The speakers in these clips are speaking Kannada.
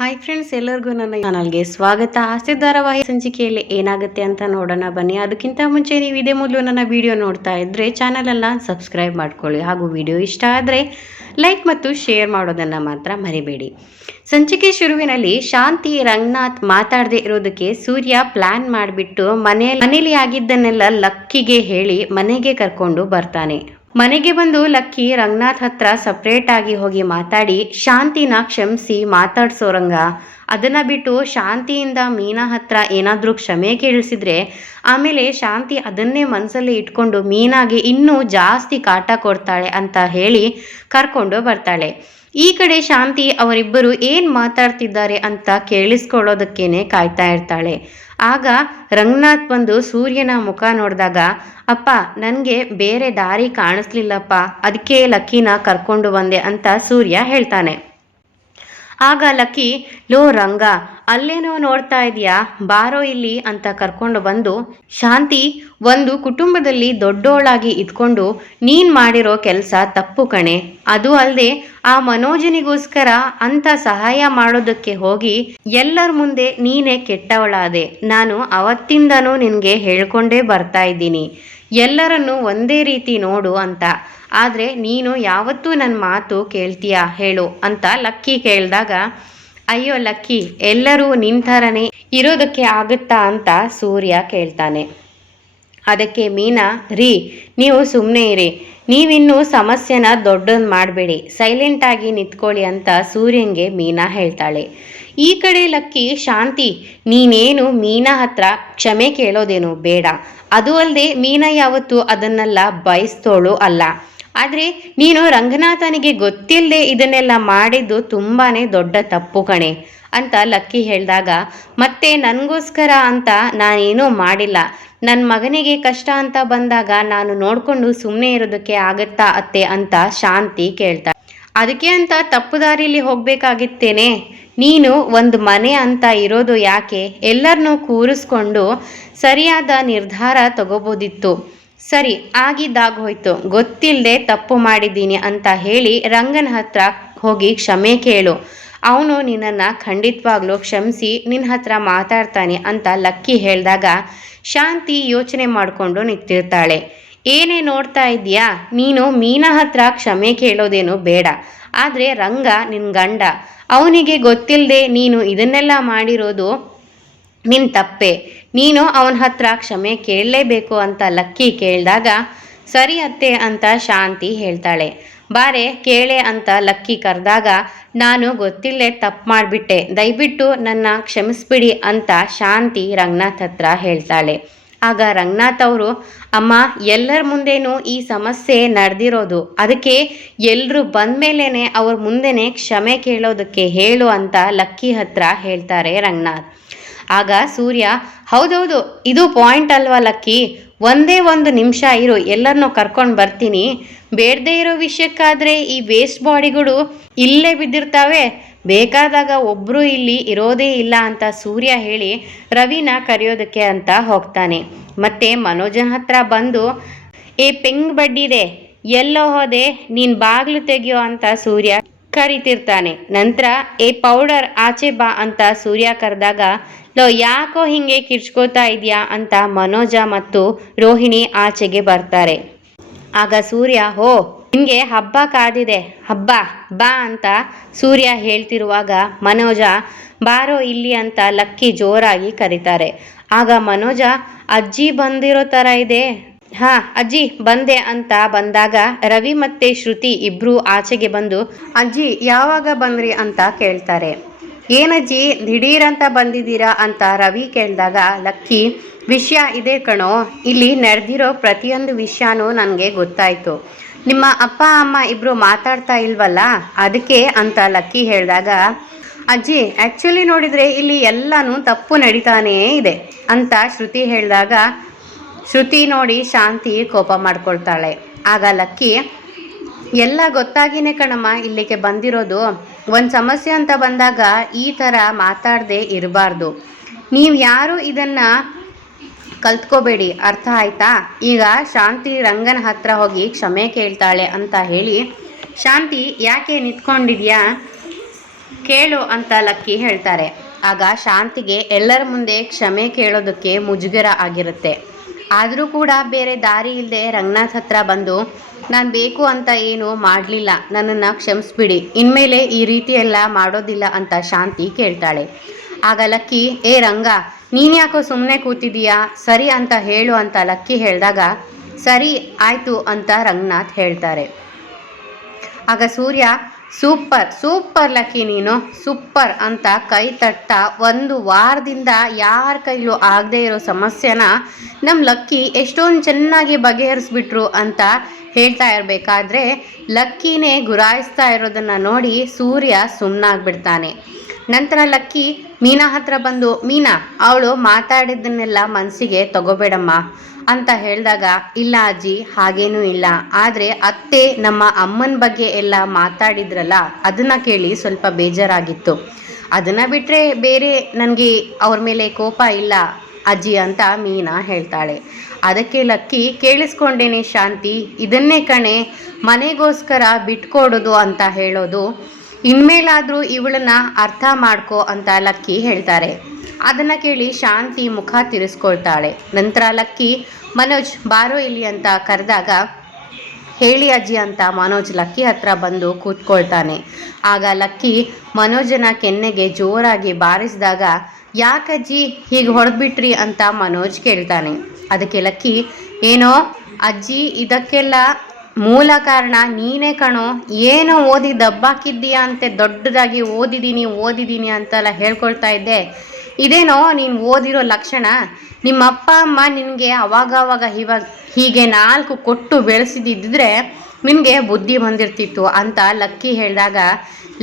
ಹಾಯ್ ಫ್ರೆಂಡ್ಸ್, ಎಲ್ಲರಿಗೂ ನನ್ನ ಚಾನಲ್ಗೆ ಸ್ವಾಗತ. ಹಾಸ್ಯ ಧಾರಾವಾಹಿ ಸಂಚಿಕೆಯಲ್ಲಿ ಏನಾಗುತ್ತೆ ಅಂತ ನೋಡೋಣ ಬನ್ನಿ. ಅದಕ್ಕಿಂತ ಮುಂಚೆ ನೀವು ಇದೇ ಮೊದಲು ನನ್ನ ವಿಡಿಯೋ ನೋಡ್ತಾ ಇದ್ದರೆ ಚಾನಲನ್ನು ಸಬ್ಸ್ಕ್ರೈಬ್ ಮಾಡ್ಕೊಳ್ಳಿ. ಹಾಗೂ ವಿಡಿಯೋ ಇಷ್ಟ ಆದರೆ ಲೈಕ್ ಮತ್ತು ಶೇರ್ ಮಾಡೋದನ್ನು ಮಾತ್ರ ಮರಿಬೇಡಿ. ಸಂಚಿಕೆ ಶುರುವಿನಲ್ಲಿ ಶಾಂತಿ ರಂಗನಾಥ್ ಮಾತಾಡದೆ ಇರೋದಕ್ಕೆ ಸೂರ್ಯ ಪ್ಲಾನ್ ಮಾಡಿಬಿಟ್ಟು ಮನೆಯಲ್ಲಿ ಆಗಿದ್ದನ್ನೆಲ್ಲ ಲಕ್ಕಿಗೆ ಹೇಳಿ ಮನೆಗೆ ಕರ್ಕೊಂಡು ಬರ್ತಾನೆ. ಮನೆಗೆ ಬಂದು ಲಕ್ಕಿ ರಂಗನಾಥ್ ಹತ್ರ ಸಪ್ರೇಟ್ ಆಗಿ ಹೋಗಿ ಮಾತಾಡಿ ಶಾಂತಿನ ಕ್ಷಮಿಸಿ ಮಾತಾಡ್ಸೋರಂಗ. ಅದನ್ನ ಬಿಟ್ಟು ಶಾಂತಿಯಿಂದ ಮೀನಾ ಹತ್ರ ಏನಾದರೂ ಕ್ಷಮೆ ಕೇಳಿಸಿದ್ರೆ ಆಮೇಲೆ ಶಾಂತಿ ಅದನ್ನೇ ಮನಸ್ಸಲ್ಲಿ ಇಟ್ಕೊಂಡು ಮೀನಾಗೆ ಇನ್ನೂ ಜಾಸ್ತಿ ಕಾಟ ಕೊಡ್ತಾಳೆ ಅಂತ ಹೇಳಿ ಕರ್ಕೊಂಡು ಬರ್ತಾಳೆ. ಈ ಕಡೆ ಶಾಂತಿ ಅವರಿಬ್ಬರು ಏನು ಮಾತಾಡ್ತಿದ್ದಾರೆ ಅಂತ ಕೇಳಿಸ್ಕೊಳ್ಳೋದಕ್ಕೇನೆ ಕಾಯ್ತಾ ಇರ್ತಾಳೆ. ಆಗ ರಂಗನಾಥ್ ಬಂದು ಸೂರ್ಯನ ಮುಖ ನೋಡಿದಾಗ, ಅಪ್ಪ ನನಗೆ ಬೇರೆ ದಾರಿ ಕಾಣಿಸ್ಲಿಲ್ಲಪ್ಪ, ಅದಕ್ಕೆ ಲಕ್ಕಿನ ಕರ್ಕೊಂಡು ಬಂದೆ ಅಂತ ಸೂರ್ಯ ಹೇಳ್ತಾನೆ. ಆಗ ಲಕ್ಕಿ, ಲೋ ರಂಗ, ಅಲ್ಲೇನೋ ನೋಡ್ತಾ ಇದೆಯಾ, ಬಾರೋ ಇಲ್ಲಿ ಅಂತ ಕರ್ಕೊಂಡು ಬಂದು, ಶಾಂತಿ ಒಂದು ಕುಟುಂಬದಲ್ಲಿ ದೊಡ್ಡೋಳಾಗಿ ಇದ್ಕೊಂಡು ನೀನು ಮಾಡಿರೋ ಕೆಲಸ ತಪ್ಪು ಕಣೆ. ಅದು ಅಲ್ಲದೆ ಆ ಮನೋಜನಿಗೋಸ್ಕರ ಅಂತ ಸಹಾಯ ಮಾಡೋದಕ್ಕೆ ಹೋಗಿ ಎಲ್ಲರ ಮುಂದೆ ನೀನೇ ಕೆಟ್ಟವಳಾದೆ. ನಾನು ಅವತ್ತಿಂದನೂ ನಿನಗೆ ಹೇಳ್ಕೊಂಡೇ ಬರ್ತಾ ಇದ್ದೀನಿ, ಎಲ್ಲರನ್ನು ಒಂದೇ ರೀತಿ ನೋಡು ಅಂತ. ಆದರೆ ನೀನು ಯಾವತ್ತೂ ನನ್ನ ಮಾತು ಕೇಳ್ತೀಯಾ ಹೇಳು ಅಂತ ಲಕ್ಕಿ ಕೇಳಿದಾಗ, ಅಯ್ಯೋ ಲಕ್ಕಿ, ಎಲ್ಲರೂ ನಿನ್ನ ಥರನೇ ಇರೋದಕ್ಕೆ ಆಗುತ್ತಾ ಅಂತ ಸೂರ್ಯ ಕೇಳ್ತಾನೆ. ಅದಕ್ಕೆ ಮೀನಾ, ರೀ ನೀವು ಸುಮ್ಮನೆ ಇರಿ, ನೀವಿನ್ನೂ ಸಮಸ್ಯೆನ ದೊಡ್ಡದು ಮಾಡಬೇಡಿ, ಸೈಲೆಂಟಾಗಿ ನಿಂತ್ಕೊಳ್ಳಿ ಅಂತ ಸೂರ್ಯಂಗೆ ಮೀನಾ ಹೇಳ್ತಾಳೆ. ಈ ಕಡೆ ಲಕ್ಕಿ, ಶಾಂತಿ ನೀನೇನು ಮೀನಾ ಹತ್ರ ಕ್ಷಮೆ ಕೇಳೋದೇನು ಬೇಡ, ಅದು ಅಲ್ಲದೆ ಮೀನಾ ಯಾವತ್ತೂ ಅದನ್ನೆಲ್ಲ ಬಯಸ್ತೋಳು ಅಲ್ಲ. ಆದರೆ ನೀನು ರಂಗನಾಥನಿಗೆ ಗೊತ್ತಿಲ್ಲದೆ ಇದನ್ನೆಲ್ಲ ಮಾಡಿದ್ದು ತುಂಬಾ ದೊಡ್ಡ ತಪ್ಪು ಕಣೆ ಅಂತ ಲಕ್ಕಿ ಹೇಳಿದಾಗ, ಮತ್ತೆ ನನಗೋಸ್ಕರ ಅಂತ ನಾನೇನೂ ಮಾಡಿಲ್ಲ, ನನ್ನ ಮಗನಿಗೆ ಕಷ್ಟ ಅಂತ ಬಂದಾಗ ನಾನು ನೋಡಿಕೊಂಡು ಸುಮ್ಮನೆ ಇರೋದಕ್ಕೆ ಆಗತ್ತಾ ಅತ್ತೆ ಅಂತ ಶಾಂತಿ ಕೇಳ್ತಾಳೆ. ಅದಕ್ಕೆ ಅಂತ ತಪ್ಪು ದಾರಿಯಲ್ಲಿ ಹೋಗಬೇಕಾಗಿತ್ತೇನೆ, ನೀನು ಒಂದು ಮನೆ ಅಂತ ಇರೋದು ಯಾಕೆ, ಎಲ್ಲರನ್ನೂ ಕೂರಿಸ್ಕೊಂಡು ಸರಿಯಾದ ನಿರ್ಧಾರ ತಗೋಬೋದಿತ್ತು. ಸರಿ ಆಗಿದ್ದಾಗೋಯ್ತು, ಗೊತ್ತಿಲ್ಲದೆ ತಪ್ಪು ಮಾಡಿದ್ದೀನಿ ಅಂತ ಹೇಳಿ ರಂಗನ ಹತ್ರ ಹೋಗಿ ಕ್ಷಮೆ ಕೇಳು, ಅವನು ನಿನ್ನನ್ನು ಖಂಡಿತವಾಗ್ಲೂ ಕ್ಷಮಿಸಿ ನಿನ್ನ ಹತ್ರ ಮಾತಾಡ್ತಾನೆ ಅಂತ ಲಕ್ಕಿ ಹೇಳಿದಾಗ ಶಾಂತಿ ಯೋಚನೆ ಮಾಡಿಕೊಂಡು ನಿಂತಿರ್ತಾಳೆ. ಏನೇ ನೋಡ್ತಾ ಇದೆಯಾ, ನೀನು ಮೀನಾ ಹತ್ರ ಕ್ಷಮೆ ಕೇಳೋದೇನು ಬೇಡ, ಆದರೆ ರಂಗ ನಿನ್ನ ಗಂಡ, ಅವನಿಗೆ ಗೊತ್ತಿಲ್ಲದೆ ನೀನು ಇದನ್ನೆಲ್ಲ ಮಾಡಿರೋದು ನಿನ್ನ ತಪ್ಪೆ, ನೀನು ಅವನ ಹತ್ರ ಕ್ಷಮೆ ಕೇಳಲೇಬೇಕು ಅಂತ ಲಕ್ಕಿ ಕೇಳಿದಾಗ, ಸರಿ ಅತ್ತೆ ಅಂತ ಶಾಂತಿ ಹೇಳ್ತಾಳೆ. ಬಾರೆ ಕೇಳೆ ಅಂತ ಲಕ್ಕಿ ಕರೆದಾಗ, ನಾನು ಗೊತ್ತಿಲ್ಲದೆ ತಪ್ಪು ಮಾಡಿಬಿಟ್ಟೆ, ದಯವಿಟ್ಟು ನನ್ನ ಕ್ಷಮಿಸ್ಬಿಡಿ ಅಂತ ಶಾಂತಿ ರಂಗನಾಥ್ ಹತ್ರ ಹೇಳ್ತಾಳೆ. ಆಗ ರಂಗನಾಥ್ ಅವರು, ಅಮ್ಮ ಎಲ್ಲರ ಮುಂದೆನೂ ಈ ಸಮಸ್ಯೆ ನಡೆದಿರೋದು, ಅದಕ್ಕೆ ಎಲ್ಲರೂ ಬಂದಮೇಲೆ ಅವ್ರ ಮುಂದೆನೇ ಕ್ಷಮೆ ಕೇಳೋದಕ್ಕೆ ಹೇಳು ಅಂತ ಲಕ್ಕಿ ಹತ್ರ ಹೇಳ್ತಾರೆ ರಂಗನಾಥ್. ಆಗ ಸೂರ್ಯ, ಹೌದೌದು ಇದು ಪಾಯಿಂಟ್ ಅಲ್ವಾ ಲಕ್ಕಿ, ಒಂದೇ ಒಂದು ನಿಮಿಷ ಇರು, ಎಲ್ಲರನ್ನೂ ಕರ್ಕೊಂಡು ಬರ್ತೀನಿ, ಬೇಡದೇ ಇರೋ ವಿಷಯಕ್ಕಾದರೆ ಈ ವೇಸ್ಟ್ ಬಾಡಿಗಳು ಇಲ್ಲೇ ಬಿದ್ದಿರ್ತಾವೆ, ಬೇಕಾದಾಗ ಒಬ್ಬರು ಇಲ್ಲಿ ಇರೋದೇ ಇಲ್ಲ ಅಂತ ಸೂರ್ಯ ಹೇಳಿ ರವಿನ ಕರೆಯೋದಕ್ಕೆ ಅಂತ ಹೋಗ್ತಾನೆ. ಮತ್ತೆ ಮನೋಜನ ಹತ್ರ ಬಂದು, ಏ ಪೆಂಗ್ ಬಡ್ಡಿದೆ, ಎಲ್ಲೋ ಹೋದೆ, ನೀನು ಬಾಗಿಲು ತೆಗಿಯೋ ಅಂತ ಸೂರ್ಯ ಕರಿತಿರ್ತಾನೆ. ನಂತರ ಏ ಪೌಡರ್ ಆಚೆ ಬಾ ಅಂತ ಸೂರ್ಯ ಕರೆದಾಗ, ಲೋ ಯಾಕೋ ಹಿಂಗೆ ಕಿರ್ಚ್ಕೋತಾ ಇದೆಯಾ ಅಂತ ಮನೋಜ ಮತ್ತು ರೋಹಿಣಿ ಆಚೆಗೆ ಬರ್ತಾರೆ. ಆಗ ಸೂರ್ಯ, ಹೋ ನಿನಗೆ ಹಬ್ಬ ಕಾದಿದೆ, ಹಬ್ಬ ಬಾ ಅಂತ ಸೂರ್ಯ ಹೇಳ್ತಿರುವಾಗ ಮನೋಜ, ಬಾರೋ ಇಲ್ಲಿ ಅಂತ ಲಕ್ಕಿ ಜೋರಾಗಿ ಕರೀತಾರೆ. ಆಗ ಮನೋಜ, ಅಜ್ಜಿ ಬಂದಿರೋ ಥರ ಇದೆ, ಹಾ ಅಜ್ಜಿ ಬಂದೆ ಅಂತ ಬಂದಾಗ ರವಿ ಮತ್ತೆ ಶ್ರುತಿ ಇಬ್ರು ಆಚೆಗೆ ಬಂದು, ಅಜ್ಜಿ ಯಾವಾಗ ಬಂದ್ರಿ ಅಂತ ಕೇಳ್ತಾರೆ. ಏನಜ್ಜಿ ದಿಢೀರಂತ ಬಂದಿದ್ದೀರಾ ಅಂತ ರವಿ ಕೇಳಿದಾಗ ಲಕ್ಕಿ, ವಿಷಯ ಇದೆ ಕಣೋ, ಇಲ್ಲಿ ನಡೆದಿರೋ ಪ್ರತಿಯೊಂದು ವಿಷಯನೂ ನನಗೆ ಗೊತ್ತಾಯಿತು, ನಿಮ್ಮ ಅಪ್ಪ ಅಮ್ಮ ಇಬ್ಬರು ಮಾತಾಡ್ತಾ ಇಲ್ವಲ್ಲ ಅದಕ್ಕೆ ಅಂತ ಲಕ್ಕಿ ಹೇಳಿದಾಗ, ಅಜ್ಜಿ ಆ್ಯಕ್ಚುಲಿ ನೋಡಿದರೆ ಇಲ್ಲಿ ಎಲ್ಲನೂ ತಪ್ಪು ನಡೀತಾನೇ ಇದೆ ಅಂತ ಶ್ರುತಿ ಹೇಳಿದಾಗ ಶ್ರುತಿ ನೋಡಿ ಶಾಂತಿ ಕೋಪ ಮಾಡ್ಕೊಳ್ತಾಳೆ. ಆಗ ಲಕ್ಕಿ, ಎಲ್ಲ ಗೊತ್ತಾಗಿನೇ ಕಣಮ್ಮ ಇಲ್ಲಿಗೆ ಬಂದಿರೋದು, ಒಂದು ಸಮಸ್ಯೆ ಅಂತ ಬಂದಾಗ ಈ ಥರ ಮಾತಾಡದೆ ಇರಬಾರ್ದು, ನೀವು ಯಾರು ಇದನ್ನು ಕಲ್ತ್ಕೋಬೇಡಿ, ಅರ್ಥ ಆಯ್ತಾ. ಈಗ ಶಾಂತಿ ರಂಗನ ಹತ್ರ ಹೋಗಿ ಕ್ಷಮೆ ಕೇಳ್ತಾಳೆ ಅಂತ ಹೇಳಿ, ಶಾಂತಿ ಯಾಕೆ ನಿಂತ್ಕೊಂಡಿದ್ಯಾ, ಕೇಳು ಅಂತ ಲಕ್ಕಿ ಹೇಳ್ತಾರೆ. ಆಗ ಶಾಂತಿಗೆ ಎಲ್ಲರ ಮುಂದೆ ಕ್ಷಮೆ ಕೇಳೋದಕ್ಕೆ ಮುಜುಗರ ಆಗಿರುತ್ತೆ. ಆದರೂ ಕೂಡ ಬೇರೆ ದಾರಿ ಇಲ್ಲದೆ ರಂಗನಾಥ್ ಹತ್ರ ಬಂದು, ನಾನು ಬೇಕು ಅಂತ ಏನು ಮಾಡಲಿಲ್ಲ, ನನ್ನನ್ನು ಕ್ಷಮಿಸ್ಬಿಡಿ, ಇನ್ಮೇಲೆ ಈ ರೀತಿ ಎಲ್ಲ ಮಾಡೋದಿಲ್ಲ ಅಂತ ಶಾಂತಿ ಕೇಳ್ತಾಳೆ. ಆಗ ಲಕ್ಕಿ, ಏ ರಂಗ, ನೀನ್ಯಾಕೋ ಸುಮ್ಮನೆ ಕೂತಿದೀಯಾ, ಸರಿ ಅಂತ ಹೇಳು ಅಂತ ಲಕ್ಕಿ ಹೇಳಿದಾಗ, ಸರಿ ಆಯಿತು ಅಂತ ರಂಗನಾಥ್ ಹೇಳ್ತಾರೆ. ಆಗ ಸೂರ್ಯ, ಸೂಪರ್ ಸೂಪರ್ ಲಕ್ಕಿ, ನೀನು ಸೂಪರ್ ಅಂತ ಕೈ ತಟ್ತಾ, 1 ವಾರದಿಂದ ಯಾರ ಕೈಲೂ ಆಗದೆ ಇರೋ ಸಮಸ್ಯೆನ ನಮ್ಮ ಲಕ್ಕಿ ಎಷ್ಟೊಂದು ಚೆನ್ನಾಗಿ ಬಗೆಹರಿಸ್ಬಿಟ್ರು ಅಂತ ಹೇಳ್ತಾ ಇರಬೇಕಾದ್ರೆ ಲಕ್ಕಿನೇ ಗುರಾಯಿಸ್ತಾ ಇರೋದನ್ನು ನೋಡಿ ಸೂರ್ಯ ಸುಮ್ಮನಾಗ್ಬಿಡ್ತಾನೆ. ನಂತರ ಲಕ್ಕಿ ಮೀನಾ ಹತ್ರ ಬಂದು, ಮೀನಾ, ಅವಳು ಮಾತಾಡಿದ್ದನ್ನೆಲ್ಲ ಮನಸ್ಸಿಗೆ ತಗೋಬೇಡಮ್ಮ ಅಂತ ಹೇಳಿದಾಗ, ಇಲ್ಲ ಅಜ್ಜಿ, ಹಾಗೇನೂ ಇಲ್ಲ, ಆದರೆ ಅತ್ತೆ ನಮ್ಮ ಅಮ್ಮನ ಬಗ್ಗೆ ಎಲ್ಲ ಮಾತಾಡಿದ್ರಲ್ಲ, ಅದನ್ನು ಕೇಳಿ ಸ್ವಲ್ಪ ಬೇಜಾರಾಗಿತ್ತು. ಅದನ್ನು ಬಿಟ್ಟರೆ ಬೇರೆ ನನಗೆ ಅವ್ರ ಮೇಲೆ ಕೋಪ ಇಲ್ಲ ಅಜ್ಜಿ ಅಂತ ಮೀನಾ ಹೇಳ್ತಾಳೆ. ಅದಕ್ಕೆ ಲಕ್ಕಿ, ಕೇಳಿಸ್ಕೊಂಡೇನೆ ಶಾಂತಿ, ಇದನ್ನೇ ಕಣೆ ಮನೆಗೋಸ್ಕರ ಬಿಟ್ಕೊಡೋದು ಅಂತ ಹೇಳೋದು, ಇನ್ಮೇಲಾದರೂ ಇವಳನ್ನ ಅರ್ಥ ಮಾಡ್ಕೋ ಅಂತ ಲಕ್ಕಿ ಹೇಳ್ತಾರೆ. ಅದನ್ನು ಕೇಳಿ ಶಾಂತಿ ಮುಖ ತಿರ್ಸ್ಕೊಳ್ತಾಳೆ. ನಂತರ ಲಕ್ಕಿ, ಮನೋಜ್ ಬಾರೋ ಇಲ್ಲಿ ಅಂತ ಕರೆದಾಗ, ಹೇಳಿ ಅಜ್ಜಿ ಅಂತ ಮನೋಜ್ ಲಕ್ಕಿ ಹತ್ರ ಬಂದು ಕೂತ್ಕೊಳ್ತಾನೆ. ಆಗ ಲಕ್ಕಿ ಮನೋಜನ ಕೆನ್ನೆಗೆ ಜೋರಾಗಿ ಬಾರಿಸಿದಾಗ, ಯಾಕಜ್ಜಿ ಹೀಗೆ ಹೊಡೆದ್ಬಿಟ್ರಿ ಅಂತ ಮನೋಜ್ ಕೇಳ್ತಾನೆ. ಅದಕ್ಕೆ ಲಕ್ಕಿ, ಏನೋ ಅಜ್ಜಿ, ಇದಕ್ಕೆಲ್ಲ ಮೂಲ ಕಾರಣ ನೀನೇ ಕಣೋ, ಏನೋ ಓದಿ ದಬ್ಬಾಕಿದ್ದೀಯಾ ಅಂತೆ ದೊಡ್ಡದಾಗಿ ಓದಿದ್ದೀನಿ ಅಂತೆಲ್ಲ ಹೇಳ್ಕೊಳ್ತಾ ಇದ್ದೆ, ಇದೇನೋ ನೀನು ಓದಿರೋ ಲಕ್ಷಣ, ನಿಮ್ಮ ಅಪ್ಪ ಅಮ್ಮ ನಿನಗೆ ಅವಾಗವಾಗ ಹೀಗೆ 4 ಕೊಟ್ಟು ಬೆಳೆಸಿದ್ದಿದ್ರೆ ನಿನಗೆ ಬುದ್ಧಿ ಬಂದಿರ್ತಿತ್ತು ಅಂತ ಲಕ್ಕಿ ಹೇಳಿದಾಗ,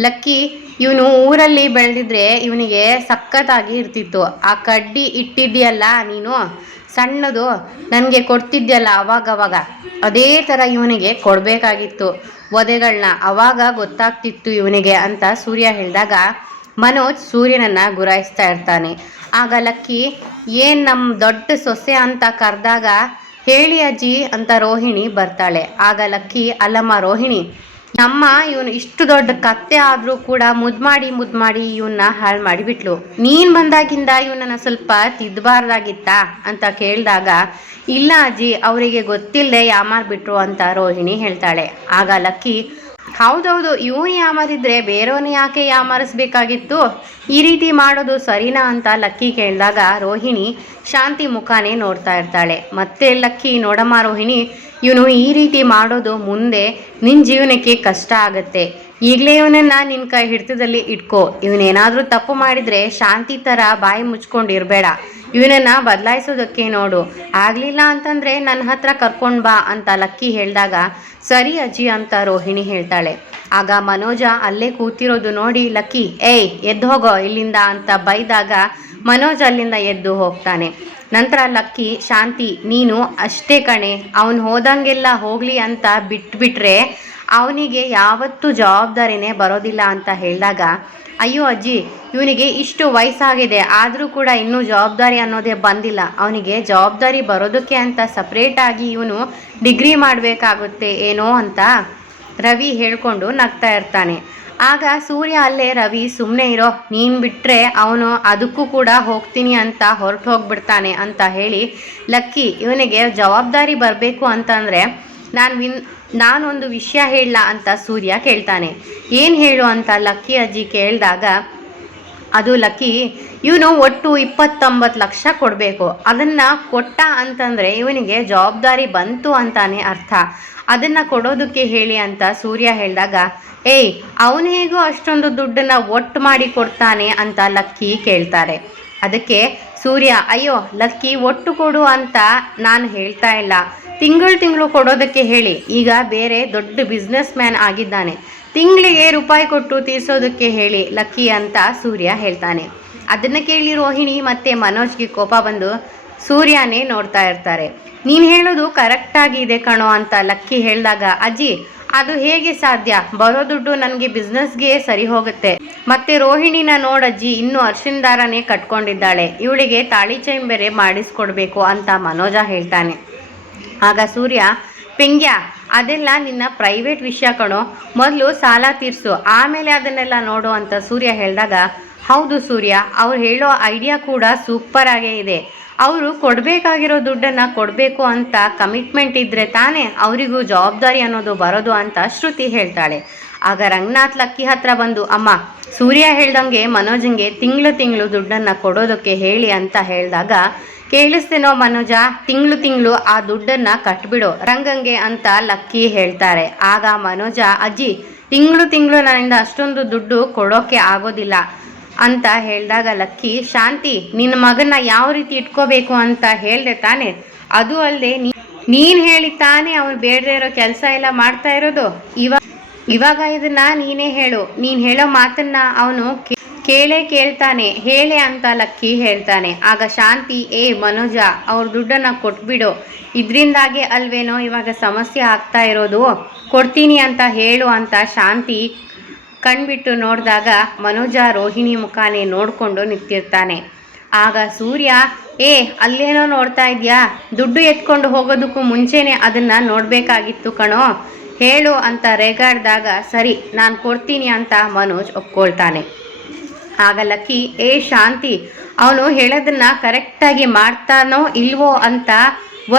ಲಕ್ಕಿ, ಇವನು ಊರಲ್ಲಿ ಬೆಳೆದಿದ್ರೆ ಇವನಿಗೆ ಸಖತ್ತಾಗಿ ಇರ್ತಿತ್ತು, ಆ ಕಡ್ಡಿ ಇಟ್ಟಿದ್ದೀಯಲ್ಲ ನೀನು ಸಣ್ಣದು, ನನಗೆ ಕೊಡ್ತಿದ್ಯಲ್ಲ ಅವಾಗವಾಗ, ಅದೇ ಥರ ಇವನಿಗೆ ಕೊಡಬೇಕಾಗಿತ್ತು ಒದೆಗಳನ್ನ, ಅವಾಗ ಗೊತ್ತಾಗ್ತಿತ್ತು ಇವನಿಗೆ ಅಂತ ಸೂರ್ಯ ಹೇಳಿದಾಗ ಮನೋಜ್ ಸೂರ್ಯನನ್ನು ಗುರಾಯಿಸ್ತಾ ಇರ್ತಾನೆ. ಆಗ ಲಕ್ಕಿ, ಏನು ನಮ್ಮ ದೊಡ್ಡ ಸೊಸೆ ಅಂತ ಕರೆದಾಗ, ಹೇಳಿ ಅಜ್ಜಿ ಅಂತ ರೋಹಿಣಿ ಬರ್ತಾಳೆ. ಆಗ ಲಕ್ಕಿ, ಅಲ್ಲಮ್ಮ ರೋಹಿಣಿ, ನಮ್ಮ ಇವನು ಇಷ್ಟು ದೊಡ್ಡ ಕತ್ತೆ ಆದರೂ ಕೂಡ ಮುದ್ದು ಮಾಡಿ ಇವನ್ನ ಹಾಳು ಮಾಡಿಬಿಟ್ಲು, ನೀನು ಬಂದಾಗಿಂದ ಇವನನ್ನು ಸ್ವಲ್ಪ ತಿದ್ದಬಾರ್ದಾಗಿತ್ತಾ ಅಂತ ಕೇಳಿದಾಗ, ಇಲ್ಲ ಅಜ್ಜಿ, ಅವರಿಗೆ ಗೊತ್ತಿಲ್ಲದೆ ಯಾಮಾರ್ಬಿಟ್ರು ಅಂತ ರೋಹಿಣಿ ಹೇಳ್ತಾಳೆ. ಆಗ ಲಕ್ಕಿ, ಹೌದೌದು, ಇವನು ಯಾಮಾರಿದ್ರೆ ಬೇರೆಯವನು ಯಾಕೆ ಯಾಮಾರಿಸ್ಬೇಕಾಗಿತ್ತು, ಈ ರೀತಿ ಮಾಡೋದು ಸರಿನಾ ಅಂತ ಲಕ್ಕಿ ಕೇಳಿದಾಗ ರೋಹಿಣಿ ಶಾಂತಿ ಮುಖಾನೇ ನೋಡ್ತಾ ಇರ್ತಾಳೆ. ಮತ್ತೆ ಲಕ್ಕಿ, ನೋಡಮ್ಮ ರೋಹಿಣಿ, ಇವನು ಈ ರೀತಿ ಮಾಡೋದು ಮುಂದೆ ನಿನ್ನ ಜೀವನಕ್ಕೆ ಕಷ್ಟ ಆಗುತ್ತೆ, ಈಗಲೇ ಇವನನ್ನು ನಿನ್ನ ಕೈ ಹಿಡಿತದಲ್ಲಿ ಇಟ್ಕೋ, ಇವನೇನಾದರೂ ತಪ್ಪು ಮಾಡಿದರೆ ಶಾಂತಿ ಥರ ಬಾಯಿ ಮುಚ್ಕೊಂಡಿರಬೇಡ, ಇವನನ್ನು ಬದಲಾಯಿಸೋದಕ್ಕೆ ನೋಡು, ಆಗಲಿಲ್ಲ ಅಂತಂದರೆ ನನ್ನ ಹತ್ರ ಕರ್ಕೊಂಡು ಬಾ ಅಂತ ಲಕ್ಕಿ ಹೇಳಿದಾಗ, ಸರಿ ಅಜ್ಜಿ ಅಂತ ರೋಹಿಣಿ ಹೇಳ್ತಾಳೆ. ಆಗ ಮನೋಜ ಅಲ್ಲೇ ಕೂತಿರೋದು ನೋಡಿ ಲಕ್ಕಿ, ಏಯ್ ಎದ್ದು ಹೋಗೋ ಇಲ್ಲಿಂದ ಅಂತ ಬೈದಾಗ ಮನೋಜ್ ಅಲ್ಲಿಂದ ಎದ್ದು ಹೋಗ್ತಾನೆ. ನಂತರ ಲಕ್ಕಿ, ಶಾಂತಿ, ನೀನು ಅಷ್ಟೇ ಕಣೆ, ಅವನು ಹೋದಂಗೆಲ್ಲ ಹೋಗಲಿ ಅಂತ ಬಿಟ್ಬಿಟ್ರೆ ಅವನಿಗೆ ಯಾವತ್ತೂ ಜವಾಬ್ದಾರಿನೇ ಬರೋದಿಲ್ಲ ಅಂತ ಹೇಳಿದಾಗ, ಅಯ್ಯೋ ಅಜ್ಜಿ, ಇವನಿಗೆ ಇಷ್ಟು ವಯಸ್ಸಾಗಿದೆ ಆದರೂ ಕೂಡ ಇನ್ನೂ ಜವಾಬ್ದಾರಿ ಅನ್ನೋದೇ ಬಂದಿಲ್ಲ, ಅವನಿಗೆ ಜವಾಬ್ದಾರಿ ಬರೋದಕ್ಕೆ ಅಂತ ಸಪ್ರೇಟಾಗಿ ಇವನು ಡಿಗ್ರಿ ಮಾಡಬೇಕಾಗುತ್ತೆ ಏನೋ ಅಂತ ರವಿ ಹೇಳ್ಕೊಂಡು ನಗ್ತಾ ಇರ್ತಾನೆ. ಆಗ ಸೂರ್ಯ ಅಲ್ಲೇ, ರವಿ ಸುಮ್ಮನೆ ಇರೋ, ನೀನು ಬಿಟ್ಟರೆ ಅವನು ಅದಕ್ಕೂ ಕೂಡ ಹೋಗ್ತೀನಿ ಅಂತ ಹೊರಟು ಹೋಗ್ಬಿಡ್ತಾನೆ ಅಂತ ಹೇಳಿ ಲಕ್ಕಿ, ಇವನಿಗೆ ಜವಾಬ್ದಾರಿ ಬರಬೇಕು ಅಂತಂದರೆ ನಾನೊಂದು ವಿಷಯ ಹೇಳಲ್ಲ ಅಂತ ಸೂರ್ಯ ಕೇಳ್ತಾನೆ. ಏನು ಹೇಳು ಅಂತ ಲಕ್ಕಿ ಅಜ್ಜಿ ಕೇಳಿದಾಗ, ಅದು ಲಕ್ಕಿ, ಇವನು ಒಟ್ಟು 29 ಲಕ್ಷ ಕೊಡಬೇಕು, ಅದನ್ನು ಕೊಟ್ಟ ಅಂತಂದರೆ ಇವನಿಗೆ ಜವಾಬ್ದಾರಿ ಬಂತು ಅಂತಾನೆ ಅರ್ಥ, ಅದನ್ನು ಕೊಡೋದಕ್ಕೆ ಹೇಳಿ ಅಂತ ಸೂರ್ಯ ಹೇಳಿದಾಗ, ಏಯ್ ಅವನು ಹೇಗೋ ಅಷ್ಟೊಂದು ದುಡ್ಡನ್ನು ಒಟ್ಟು ಮಾಡಿ ಕೊಡ್ತಾನೆ ಅಂತ ಲಕ್ಕಿ ಕೇಳ್ತಾರೆ. ಅದಕ್ಕೆ ಸೂರ್ಯ, ಅಯ್ಯೋ ಲಕ್ಕಿ, ಒಟ್ಟು ಕೊಡು ಅಂತ ನಾನು ಹೇಳ್ತಾ ಇಲ್ಲ, ತಿಂಗಳು ಕೊಡೋದಕ್ಕೆ ಹೇಳಿ, ಈಗ ಬೇರೆ ದೊಡ್ಡ ಬಿಸ್ನೆಸ್ ಮ್ಯಾನ್ ಆಗಿದ್ದಾನೆ, ತಿಂಗಳಿಗೆ ರೂಪಾಯಿ ಕೊಟ್ಟು ತೀರಿಸೋದಕ್ಕೆ ಹೇಳಿ ಲಕ್ಕಿ ಅಂತ ಸೂರ್ಯ ಹೇಳ್ತಾನೆ. ಅದನ್ನು ಕೇಳಿ ರೋಹಿಣಿ ಮತ್ತು ಮನೋಜ್ಗೆ ಕೋಪ ಬಂದು ಸೂರ್ಯನೇ ನೋಡ್ತಾ ಇರ್ತಾರೆ. ನೀನು ಹೇಳೋದು ಕರೆಕ್ಟಾಗಿದೆ ಕಣೋ ಅಂತ ಲಕ್ಕಿ ಹೇಳಿದಾಗ, ಅಜ್ಜಿ ಅದು ಹೇಗೆ ಸಾಧ್ಯ, ಬರೋ ದುಡ್ಡು ನನಗೆ ಬಿಸ್ನೆಸ್ಗೆ ಸರಿ ಹೋಗುತ್ತೆ, ಮತ್ತು ರೋಹಿಣಿನ ನೋಡಜ್ಜಿ ಇನ್ನೂ ಅರ್ಶಿನ ದಾರನೇ ಕಟ್ಕೊಂಡಿದ್ದಾಳೆ, ಇವಳಿಗೆ ತಾಳಿ ಚೈನ್ ಬೇರೆ ಮಾಡಿಸ್ಕೊಡ್ಬೇಕು ಅಂತ ಮನೋಜ ಹೇಳ್ತಾನೆ. ಆಗ ಸೂರ್ಯ, ಪೆಂಗ್ಯ, ಅದೆಲ್ಲ ನಿನ್ನ ಪ್ರೈವೇಟ್ ವಿಷಯ ಕಣೋ, ಮೊದಲು ಸಾಲ ತೀರಿಸು, ಆಮೇಲೆ ಅದನ್ನೆಲ್ಲ ನೋಡು ಅಂತ ಸೂರ್ಯ ಹೇಳಿದಾಗ, ಹೌದು ಸೂರ್ಯ, ಅವ್ರು ಹೇಳೋ ಐಡಿಯಾ ಕೂಡ ಸೂಪರ್ ಆಗೇ ಇದೆ. ಅವರು ಕೊಡಬೇಕಾಗಿರೋ ದುಡ್ಡನ್ನು ಕೊಡಬೇಕು ಅಂತ ಕಮಿಟ್ಮೆಂಟ್ ಇದ್ದರೆ ತಾನೇ ಅವರಿಗೂ ಜವಾಬ್ದಾರಿ ಅನ್ನೋದು ಬರೋದು ಅಂತ ಶ್ರುತಿ ಹೇಳ್ತಾಳೆ. ಆಗ ರಂಗನಾಥ್ ಲಕ್ಕಿ ಹತ್ರ ಬಂದು, ಅಮ್ಮ, ಸೂರ್ಯ ಹೇಳ್ದಂಗೆ ಮನೋಜಂಗೆ ತಿಂಗಳು ದುಡ್ಡನ್ನು ಕೊಡೋದಕ್ಕೆ ಹೇಳಿ ಅಂತ ಹೇಳಿದಾಗ, ಕೇಳಿಸ್ತೇನೋ ಮನೋಜ, ತಿಂಗಳು ಆ ದುಡ್ಡನ್ನು ಕಟ್ಬಿಡು ರಂಗಂಗೆ ಅಂತ ಲಕ್ಕಿ ಹೇಳ್ತಾರೆ. ಆಗ ಮನೋಜ, ಅಜ್ಜಿ, ತಿಂಗಳು ನನ್ನಿಂದ ಅಷ್ಟೊಂದು ದುಡ್ಡು ಕೊಡೋಕ್ಕೆ ಆಗೋದಿಲ್ಲ ಅಂತ ಹೇಳಿದಾಗ ಲಕ್ಕಿ, ಶಾಂತಿ, ನಿನ್ನ ಮಗನ ಯಾವ ರೀತಿ ಇಟ್ಕೋಬೇಕು ಅಂತ ಹೇಳ್ದೆ ತಾನೆ, ಅದು ಅಲ್ಲದೆ ನೀನು ಹೇಳಿ ತಾನೇ ಅವನು ಬೇಡದೇ ಇರೋ ಕೆಲಸ ಎಲ್ಲ ಮಾಡ್ತಾ ಇರೋದು. ಇವಾಗ ಇದನ್ನ ನೀನೇ ಹೇಳು, ನೀನು ಹೇಳೋ ಮಾತನ್ನ ಅವನು ಕೇಳ್ತಾನೆ ಹೇಳೆ ಅಂತ ಲಕ್ಕಿ ಹೇಳ್ತಾನೆ. ಆಗ ಶಾಂತಿ, ಮನೋಜ, ಅವ್ರ ದುಡ್ಡನ್ನು ಕೊಟ್ಬಿಡು, ಇದರಿಂದಾಗೆ ಅಲ್ವೇನೋ ಇವಾಗ ಸಮಸ್ಯೆ ಆಗ್ತಾ ಇರೋದು, ಕೊಡ್ತೀನಿ ಅಂತ ಹೇಳು ಅಂತ ಶಾಂತಿ ಕಣ್ಬಿಟ್ಟು ನೋಡಿದಾಗ ಮನೋಜ ರೋಹಿಣಿ ಮುಖಾನೇ ನೋಡಿಕೊಂಡು ನಿಂತಿರ್ತಾನೆ. ಆಗ ಸೂರ್ಯ, ಅಲ್ಲೇನೋ ನೋಡ್ತಾ ಇದೆಯಾ, ದುಡ್ಡು ಎತ್ಕೊಂಡು ಹೋಗೋದಕ್ಕೂ ಮುಂಚೆನೇ ಅದನ್ನು ನೋಡಬೇಕಾಗಿತ್ತು ಕಣೋ, ಹೇಳು ಅಂತ ರೇಗಾಡಿದಾಗ, ಸರಿ ನಾನು ಕೊಡ್ತೀನಿ ಅಂತ ಮನೋಜ್ ಒಪ್ಕೊಳ್ತಾನೆ. ಆಗ ಲಕ್ಕಿ, ಶಾಂತಿ, ಅವನು ಹೇಳೋದನ್ನ ಕರೆಕ್ಟಾಗಿ ಮಾಡ್ತಾನೋ ಇಲ್ವೋ ಅಂತ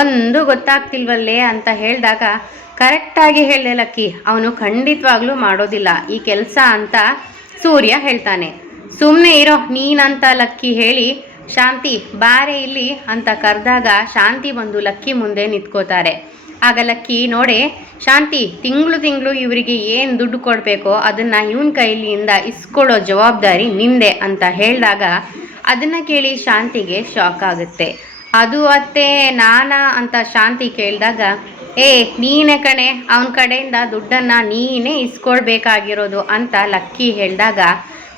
ಒಂದು ಗೊತ್ತಾಗ್ತಿಲ್ವಲ್ಲೇ ಅಂತ ಹೇಳಿದಾಗ, ಕರೆಕ್ಟಾಗಿ ಹೇಳಿದೆ ಲಕ್ಕಿ, ಅವನು ಖಂಡಿತವಾಗ್ಲೂ ಮಾಡೋದಿಲ್ಲ ಈ ಕೆಲಸ ಅಂತ ಸೂರ್ಯ ಹೇಳ್ತಾನೆ. ಸುಮ್ಮನೆ ಇರೋ ನೀನಂತ ಲಕ್ಕಿ ಹೇಳಿ ಶಾಂತಿ ಬಾರೆ ಇಲ್ಲಿ ಅಂತ ಕರೆದಾಗ ಶಾಂತಿ ಬಂದು ಲಕ್ಕಿ ಮುಂದೆ ನಿಂತ್ಕೋತಾರೆ. ಆಗ ಲಕ್ಕಿ, ನೋಡೆ ಶಾಂತಿ, ತಿಂಗಳು ಇವರಿಗೆ ಏನು ದುಡ್ಡು ಕೊಡಬೇಕೋ ಅದನ್ನು ಇವನ ಕೈಲಿಂದ ಇಸ್ಕೊಳ್ಳೋ ಜವಾಬ್ದಾರಿ ನಿಂದೆ ಅಂತ ಹೇಳಿದಾಗ ಅದನ್ನು ಕೇಳಿ ಶಾಂತಿಗೆ ಶಾಕ್ ಆಗುತ್ತೆ. ಅದು ಅತ್ತೆ ನಾನಾ ಅಂತ ಶಾಂತಿ ಕೇಳಿದಾಗ, ನೀನೇ ಕಣೆ ಅವನ ಕಡೆಯಿಂದ ದುಡ್ಡನ್ನು ನೀನೇ ಇಸ್ಕೊಳ್ಬೇಕಾಗಿರೋದು ಅಂತ ಲಕ್ಕಿ ಹೇಳಿದಾಗ,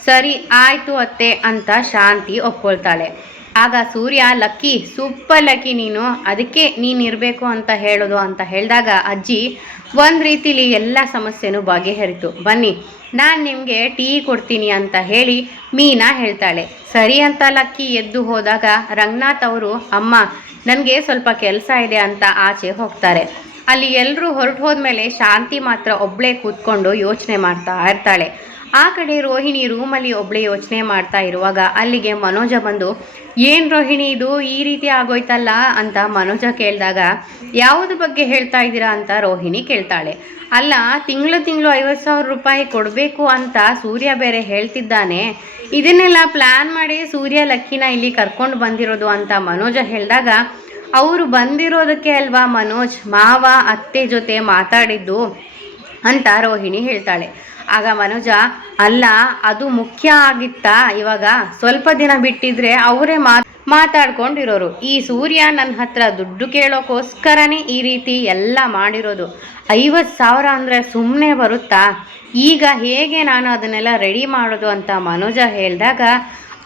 ಸರಿ ಆಯಿತು ಅತ್ತೆ ಅಂತ ಶಾಂತಿ ಒಪ್ಕೊಳ್ತಾಳೆ. ಆಗ ಸೂರ್ಯ, ಲಕ್ಕಿ, ಸೂಪರ್ ಲಕ್ಕಿ ನೀನು, ಅದಕ್ಕೆ ನೀನು ಇರಬೇಕು ಅಂತ ಹೇಳೋದು ಅಂತ ಹೇಳಿದಾಗ, ಅಜ್ಜಿ, ಒಂದು ರೀತಿಲಿ ಎಲ್ಲ ಸಮಸ್ಯೆನೂ ಬಗೆಹರಿತು, ಬನ್ನಿ ನಾನು ನಿಮಗೆ ಟೀ ಕೊಡ್ತೀನಿ ಅಂತ ಹೇಳಿ ಮೀನಾ ಹೇಳ್ತಾಳೆ. ಸರಿ ಅಂತ ಲಕ್ಕಿ ಎದ್ದು ಹೋದಾಗ ರಂಗನಾಥ್ ಅವರು, ಅಮ್ಮ, ನನಗೆ ಸ್ವಲ್ಪ ಕೆಲಸ ಇದೆ ಅಂತ ಆಚೆ ಹೋಗ್ತಾರೆ. ಅಲ್ಲಿ ಎಲ್ಲರೂ ಹೊರಟು ಹೋದ್ಮೇಲೆ ಶಾಂತಿ ಮಾತ್ರ ಒಬ್ಬಳೇ ಕೂತ್ಕೊಂಡು ಯೋಚನೆ ಮಾಡ್ತಾ ಇರ್ತಾಳೆ. ಆ ಕಡೆ ರೋಹಿಣಿ ರೂಮಲ್ಲಿ ಒಬ್ಬಳೇ ಯೋಚನೆ ಮಾಡ್ತಾ ಇರುವಾಗ ಅಲ್ಲಿಗೆ ಮನೋಜ ಬಂದು, ಏನು ರೋಹಿಣಿ ಇದು ಈ ರೀತಿ ಆಗೋಯ್ತಲ್ಲ ಅಂತ ಮನೋಜ ಕೇಳಿದಾಗ, ಯಾವುದು ಬಗ್ಗೆ ಹೇಳ್ತಾ ಇದ್ದೀರಾ ಅಂತ ರೋಹಿಣಿ ಕೇಳ್ತಾಳೆ. ಅಲ್ಲ, ತಿಂಗಳು 50,000 ರೂಪಾಯಿ ಕೊಡಬೇಕು ಅಂತ ಸೂರ್ಯ ಬೇರೆ ಹೇಳ್ತಿದ್ದಾನೆ, ಇದನ್ನೆಲ್ಲ ಪ್ಲ್ಯಾನ್ ಮಾಡಿ ಸೂರ್ಯ ಲಕ್ಕಿನ ಇಲ್ಲಿ ಕರ್ಕೊಂಡು ಬಂದಿರೋದು ಅಂತ ಮನೋಜ ಹೇಳಿದಾಗ, ಅವರು ಬಂದಿರೋದಕ್ಕೆ ಅಲ್ವಾ ಮನೋಜ್ ಮಾವ ಅತ್ತೆ ಜೊತೆ ಮಾತಾಡಿದ್ದು ಅಂತ ರೋಹಿಣಿ ಹೇಳ್ತಾಳೆ. ಆಗ ಮನೋಜ, ಅಲ್ಲ ಅದು ಮುಖ್ಯ ಆಗಿತ್ತಾ, ಇವಾಗ ಸ್ವಲ್ಪ ದಿನ ಬಿಟ್ಟಿದ್ರೆ ಅವರೇ ಮಾತಾಡ್ಕೊಂಡಿರೋರು, ಈ ಸೂರ್ಯ ನನ್ನ ಹತ್ರ ದುಡ್ಡು ಕೇಳೋಕ್ಕೋಸ್ಕರನೇ ಈ ರೀತಿ ಎಲ್ಲ ಮಾಡಿರೋದು, 50,000 ಅಂದರೆ ಸುಮ್ಮನೆ ಬರುತ್ತಾ, ಈಗ ಹೇಗೆ ನಾನು ಅದನ್ನೆಲ್ಲ ರೆಡಿ ಮಾಡೋದು ಅಂತ ಮನೋಜ ಹೇಳಿದಾಗ,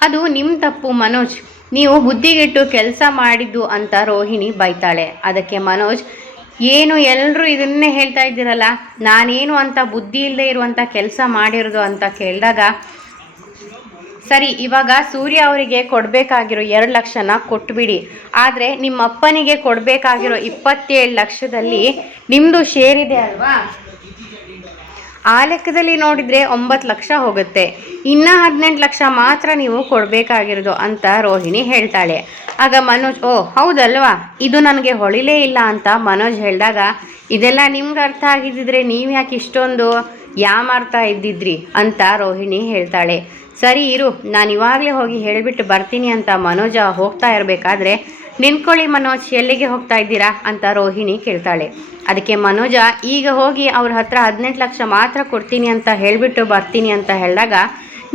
ಅದು ನಿಮ್ಮ ತಪ್ಪು ಮನೋಜ್, ನೀವು ಬುದ್ಧಿಗೆಟ್ಟು ಕೆಲಸ ಮಾಡಿದ್ದು ಅಂತ ರೋಹಿಣಿ ಬೈತಾಳೆ. ಅದಕ್ಕೆ ಮನೋಜ್, ಏನು ಎಲ್ಲರೂ ಇದನ್ನೇ ಹೇಳ್ತಾ ಇದ್ದೀರಲ್ಲ, ನಾನೇನು ಅಂತ ಬುದ್ಧಿ ಇಲ್ಲದೆ ಇರುವಂಥ ಕೆಲಸ ಮಾಡಿರೋದು ಅಂತ ಕೇಳಿದಾಗ, ಸರಿ ಇವಾಗ ಸೂರ್ಯ ಅವರಿಗೆ ಕೊಡಬೇಕಾಗಿರೋ 2 ಲಕ್ಷನ ಕೊಟ್ಬಿಡಿ, ಆದರೆ ನಿಮ್ಮ ಅಪ್ಪನಿಗೆ ಕೊಡಬೇಕಾಗಿರೋ 27 ಲಕ್ಷದಲ್ಲಿ ನಿಮ್ಮದು ಶೇರ್ ಇದೆ ಅಲ್ವಾ, ಆ ಲೆಕ್ಕದಲ್ಲಿ ನೋಡಿದರೆ 9 ಲಕ್ಷ ಹೋಗುತ್ತೆ, ಇನ್ನು 18 ಲಕ್ಷ ಮಾತ್ರ ನೀವು ಕೊಡಬೇಕಾಗಿರೋದು ಅಂತ ರೋಹಿಣಿ ಹೇಳ್ತಾಳೆ. ಆಗ ಮನೋಜ್, ಹೌದಲ್ವಾ, ಇದು ನನಗೆ ಹೊಳಿಲೇ ಇಲ್ಲ ಅಂತ ಮನೋಜ್ ಹೇಳಿದಾಗ, ಇದೆಲ್ಲ ನಿಮ್ಗೆ ಅರ್ಥ ಆಗಿದ್ದಿದ್ರೆ ನೀವು ಯಾಕೆ ಇಷ್ಟೊಂದು ಯಾಮಾರ್ತಾ ಇದ್ದಿದ್ರಿ ಅಂತ ರೋಹಿಣಿ ಹೇಳ್ತಾಳೆ. ಸರಿ ಇರು, ನಾನು ಇವಾಗಲೇ ಹೋಗಿ ಹೇಳಿಬಿಟ್ಟು ಬರ್ತೀನಿ ಅಂತ ಮನೋಜ ಹೋಗ್ತಾ ಇರಬೇಕಾದ್ರೆ, ನಿಂತ್ಕೊಳ್ಳಿ ಮನೋಜ್, ಎಲ್ಲಿಗೆ ಹೋಗ್ತಾ ಇದ್ದೀರಾ ಅಂತ ರೋಹಿಣಿ ಕೇಳ್ತಾಳೆ. ಅದಕ್ಕೆ ಮನೋಜ, ಈಗ ಹೋಗಿ ಅವ್ರ ಹತ್ರ 18 ಲಕ್ಷ ಮಾತ್ರ ಕೊಡ್ತೀನಿ ಅಂತ ಹೇಳಿಬಿಟ್ಟು ಬರ್ತೀನಿ ಅಂತ ಹೇಳಿದಾಗ,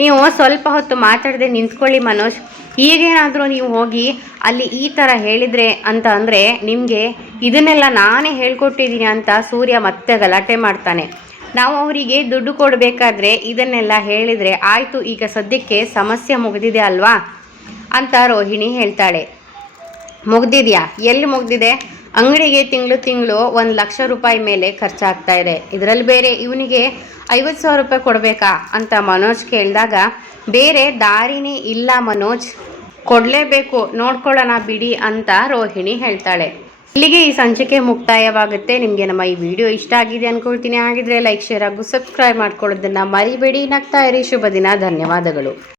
ನೀವು ಸ್ವಲ್ಪ ಹೊತ್ತು ಮಾತಾಡದೆ ನಿಂತ್ಕೊಳ್ಳಿ ಮನೋಜ್, ಈಗೇನಾದರೂ ನೀವು ಹೋಗಿ ಅಲ್ಲಿ ಈ ಥರ ಹೇಳಿದರೆ ಅಂತ ಅಂದರೆ ನಿಮಗೆ ಇದನ್ನೆಲ್ಲ ನಾನೇ ಹೇಳ್ಕೊಟ್ಟಿದ್ದೀನಿ ಅಂತ ಸೂರ್ಯ ಮತ್ತೆ ಗಲಾಟೆ ಮಾಡ್ತಾನೆ. ನಾವು ಅವರಿಗೆ ದುಡ್ಡು ಕೊಡಬೇಕಾದ್ರೆ ಇದನ್ನೆಲ್ಲ ಹೇಳಿದರೆ ಆಯಿತು, ಈಗ ಸದ್ಯಕ್ಕೆ ಸಮಸ್ಯೆ ಮುಗಿದಿದೆ ಅಲ್ವಾ ಅಂತ ರೋಹಿಣಿ ಹೇಳ್ತಾಳೆ. ಮುಗ್ದಿದೆಯಾ, ಎಲ್ಲಿ ಮುಗ್ದಿದೆ, ಅಂಗಡಿಗೆ ತಿಂಗಳು 1 ಲಕ್ಷ ರೂಪಾಯಿ ಮೇಲೆ ಖರ್ಚಾಗ್ತಾ ಇದೆ, ಇದರಲ್ಲಿ ಬೇರೆ ಇವನಿಗೆ 50,000 ರೂಪಾಯಿ ಕೊಡಬೇಕಾ ಅಂತ ಮನೋಜ್ ಕೇಳಿದಾಗ, ಬೇರೆ ದಾರಿನೇ ಇಲ್ಲ ಮನೋಜ್, ಕೊಡಲೇಬೇಕು, ನೋಡ್ಕೊಳ್ಳೋಣ ಬಿಡಿ ಅಂತ ರೋಹಿಣಿ ಹೇಳ್ತಾಳೆ. ಇಲ್ಲಿಗೆ ಈ ಸಂಚಿಕೆ ಮುಕ್ತಾಯವಾಗುತ್ತೆ. ನಿಮಗೆ ನಮ್ಮ ಈ ವಿಡಿಯೋ ಇಷ್ಟ ಆಗಿದೆ ಅನ್ಕೊಳ್ತೀನಿ. ಹಾಗಿದ್ರೆ ಲೈಕ್, ಶೇರ್ ಹಾಗೂ ಸಬ್ಸ್ಕ್ರೈಬ್ ಮಾಡ್ಕೊಳ್ಳೋದನ್ನ ಮರಿಬೇಡಿ. ನಗ್ತಾ ಇರಿ. ಶುಭ ದಿನ. ಧನ್ಯವಾದಗಳು.